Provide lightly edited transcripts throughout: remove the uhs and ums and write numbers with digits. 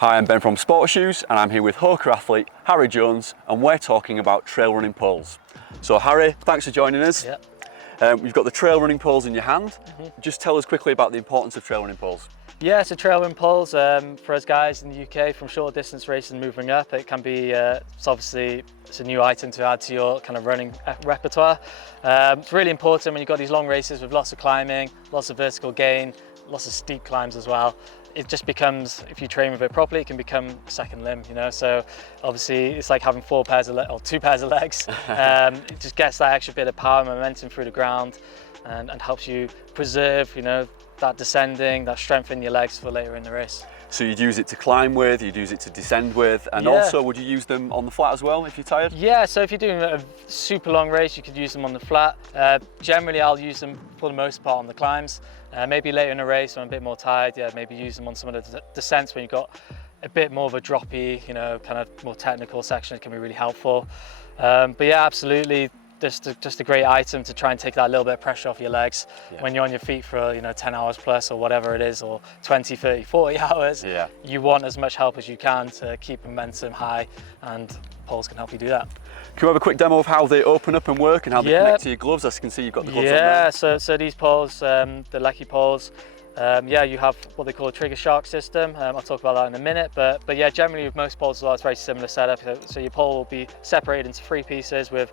Hi, I'm Ben from Sports Shoes and I'm here with Hoka athlete Harry Jones and we're talking about trail running poles. So Harry, thanks for joining us. Yep. You've got the trail running poles in your hand. Just tell us quickly about the importance of trail running poles. Yeah, so trail running poles for us guys in the UK from short distance racing moving up, it can be, it's a new item to add to your kind of running repertoire. It's really important when you've got these long races with lots of climbing, lots of vertical gain, lots of steep climbs as well. It just becomes, if you train with it properly, it can become a second limb, you know. So obviously it's like having two pairs of legs. It just gets that extra bit of power and momentum through the ground and helps you preserve, you know, that descending, that strength in your legs for later in the race. So you'd use it to climb with, you'd use it to descend with, and also would you use them on the flat as well if you're tired? Yeah, so if you're doing a super long race, you could use them on the flat. Generally, I'll use them for the most part on the climbs. Maybe later in a race when I'm a bit more tired, maybe use them on some of the descents when you've got a bit more of a droppy, you know, kind of more technical section. It can be really helpful. But yeah, absolutely. Just a great item to try and take that little bit of pressure off your legs when you're on your feet for 10 hours plus or whatever it is, or 20, 30, 40 hours. You want as much help as you can to keep momentum high, and poles can help you do that. Can we have a quick demo of how they open up and work and how they connect to your gloves? As you can see, you've got the gloves on there. So these poles, the Lecky poles, you have what they call a trigger shark system. I'll talk about that in a minute, but yeah, generally with most poles as well, it's a very similar setup. So your pole will be separated into 3 pieces with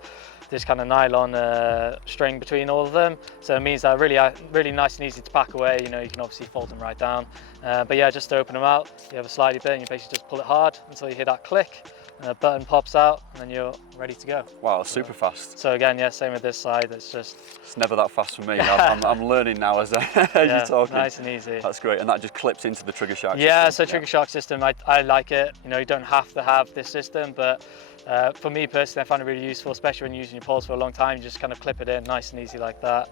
this kind of nylon string between all of them. So it means that really nice and easy to pack away. You know, you can obviously fold them right down. But yeah, just to open them out, you have a slidey bit and you basically just pull it hard until you hear that click. And a button pops out and then you're ready to go. Wow, super fast. So again, same with this side. It's never that fast for me. I'm learning now as you're talking. Nice and easy. That's great, and that just clips into the trigger shark system. system. Trigger shark system, I like it. You know, you don't have to have this system, but for me personally, I find it really useful, especially when you're using your poles for a long time. You just kind of clip it in nice and easy like that.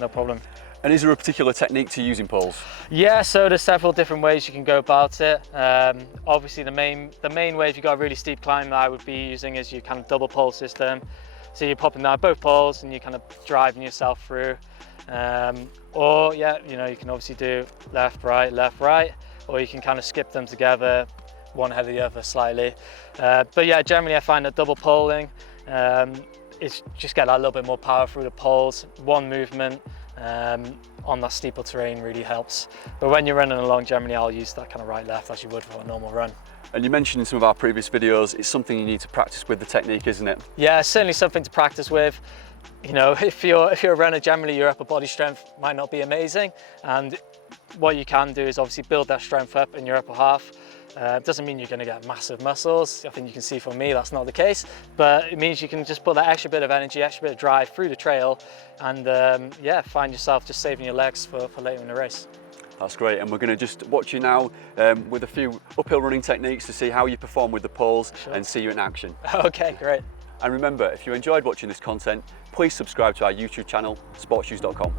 No problem. And is there a particular technique to using poles? Yeah, so there's several different ways you can go about it. Obviously the main way if you've got a really steep climb that I would be using is your kind of double pole system. So you're popping down both poles and you're kind of driving yourself through. Or you can obviously do left, right, or you can kind of skip them together, one ahead of the other slightly. But yeah, generally I find that double poling, it's just get that little bit more power through the poles. One movement on that steeper terrain really helps. But when you're running along, generally I'll use that kind of right-left as you would for a normal run. And you mentioned in some of our previous videos, it's something you need to practice with the technique, isn't it? Yeah, it's certainly something to practice with. You know, if you're a runner, generally your upper body strength might not be amazing, and what you can do is obviously build that strength up in your upper half. It doesn't mean you're going to get massive muscles. I think you can see from me that's not the case, but it means you can just put that extra bit of energy, extra bit of drive through the trail, and find yourself just saving your legs for later in the race. That's great, and we're going to just watch you now with a few uphill running techniques to see how you perform with the poles and see you in action. Okay, great. And remember, if you enjoyed watching this content, please subscribe to our YouTube channel, SportsShoes.com.